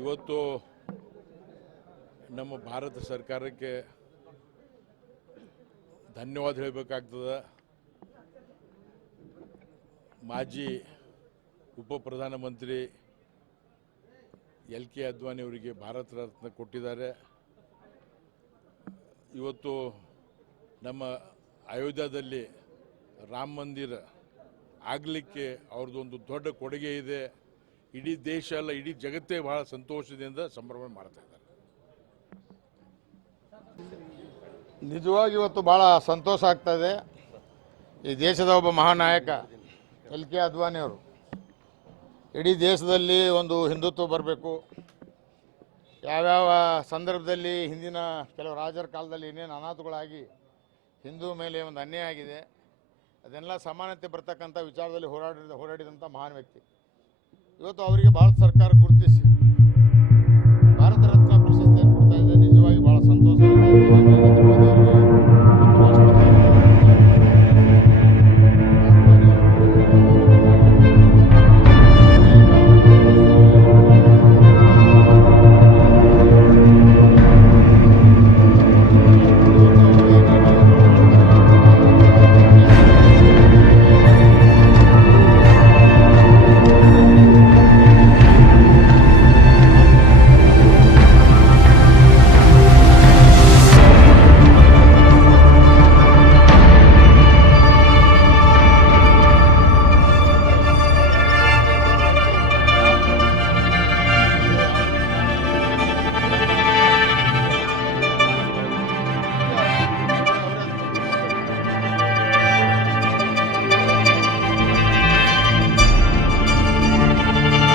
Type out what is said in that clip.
ಇವತ್ತು ನಮ್ಮ ಭಾರತ ಸರ್ಕಾರಕ್ಕೆ ಧನ್ಯವಾದ ಹೇಳಬೇಕಾಗ್ತದೆ. ಮಾಜಿ ಉಪ ಪ್ರಧಾನಮಂತ್ರಿ ಎಲ್ ಕೆ ಅದ್ವಾನಿ ಅವರಿಗೆ ಭಾರತ ರತ್ನ ಕೊಟ್ಟಿದ್ದಾರೆ. ಇವತ್ತು ನಮ್ಮ ಅಯೋಧ್ಯದಲ್ಲಿ ರಾಮ ಮಂದಿರ ಆಗಲಿಕ್ಕೆ ಅವ್ರದ್ದೊಂದು ದೊಡ್ಡ ಕೊಡುಗೆ ಇದೆ. ಇಡೀ ದೇಶ ಅಲ್ಲ, ಇಡೀ ಜಗತ್ತೇ ಬಹಳ ಸಂತೋಷದಿಂದ ಸಂಭ್ರಮ ಮಾಡ್ತಾ ಇದ್ದಾರೆ. ನಿಜವಾಗಿ ಇವತ್ತು ಭಾಳ ಸಂತೋಷ ಆಗ್ತಾ ಇದೆ. ಈ ದೇಶದ ಒಬ್ಬ ಮಹಾನಾಯಕ, ಎಲ್ ಕೆ ಅದ್ವಾನಿಯವರು ಇಡೀ ದೇಶದಲ್ಲಿ ಒಂದು ಹಿಂದುತ್ವ ಬರಬೇಕು. ಯಾವ್ಯಾವ ಸಂದರ್ಭದಲ್ಲಿ ಹಿಂದಿನ ಕೆಲವು ರಾಜರ ಕಾಲದಲ್ಲಿ ಏನೇನು ಅನಾಥಗಳಾಗಿ ಹಿಂದೂ ಮೇಲೆ ಒಂದು ಅನ್ಯಾಯ ಆಗಿದೆ, ಅದೆಲ್ಲ ಸಮಾನತೆ ಬರ್ತಕ್ಕಂಥ ವಿಚಾರದಲ್ಲಿ ಹೋರಾಡಿದ, ಹೋರಾಡಿದಂಥ ಮಹಾನ್ ವ್ಯಕ್ತಿ. ಇವತ್ತು ಅವರಿಗೆ ಭಾರತ ಸರ್ಕಾರ ಗುರುತಿಸಿ.